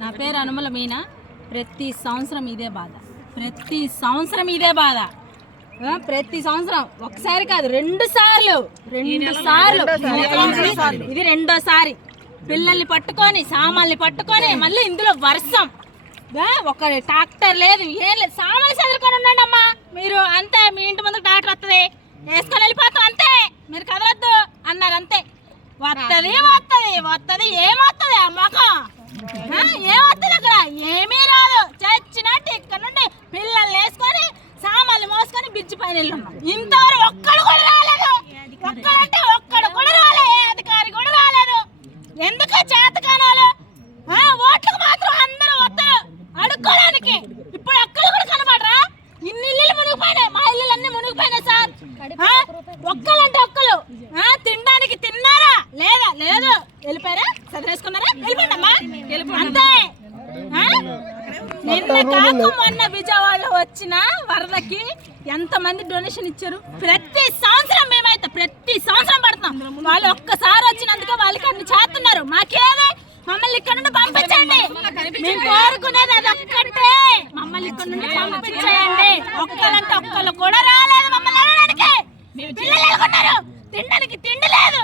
నా పేరు అనుమల మీనా. ప్రతి సంవత్సరం ఇదే బాధ, ప్రతి సంవత్సరం ఇదే బాధ. ప్రతి సంవత్సరం ఒకసారి కాదు, రెండు సార్లు ఇది రెండోసారి. పిల్లల్ని పట్టుకొని సామాన్లు పట్టుకొని మళ్ళీ ఇందులో వర్షం, ఒక ట్రాక్టర్ లేదు, ఏం లేదు, సామాన్లు చదువుకొని ఉండండి అమ్మా మీరు అంతే. మీ ఇంటి ముందు ట్రాక్టర్ వస్తుంది, వేసుకొని వెళ్ళిపోతాం అంతే, మీరు కదలొద్దు అన్నారు అంతే. వస్తుంది ఏమొస్తుంది ఆ మొఖం, ఏమొస్తుంది అక్కడ? ఏమీ రాదు. చచ్చినట్టు ఇక్కడ నుండి పిల్లల్ని వేసుకొని సామాన్లు మోసుకొని బ్రిడ్జి పైన వెళ్ళాం. ఇంతవరకు ఒక్కడు కూడా రాలేదు, ఒక్కడంటే ఒక్కడు కూడా రాలేదు, ఏ అధికారి కూడా రాలేదు. ఎందుకు చేతకానాలు? ఓట్లకు మాత్రం అందరూ వస్తారు అడుక్కోవడానికి. ఇప్పుడు ఒక్కడు కూడా కనబడరా? ఇన్ని ఇల్లు మునిగిపోయినాయి, మా ఇల్లు అన్ని మునిగిపోయినాయి సార్. ఒక్కలంటే ఒక్కలు తినడానికి తిన్నారా లేదా? లేదు. వెళ్ళిపోయారా? చదివేసుకున్నారా? వెళ్ళిపోండమ్మా అంతే. నిన్న కాక మొన్న విజయవాడలో వచ్చిన వరదకి ఎంతమంది డొనేషన్ ఇచ్చారు? ప్రతి సంవత్సరం మేమైతే ప్రతి సంవత్సరం పడతాం. వాళ్ళు ఒక్కసారి వచ్చినందుకు వాళ్ళకి అన్ని చేస్తున్నారు. మాకేదే, మమ్మల్ని ఇక్కడ నుండి పంపించండి. మేము కోరుకునేది అది ఒక్కటే, మమ్మల్ని ఇక్కడ నుండి పంపించేయండి. ఒక్కలంటే ఒక్కళ్ళు కూడా రాలేదు మమ్మల్ని అనడానికి. పిల్లలు ఎలాగున్నారు? తినడానికి తిండి లేదు,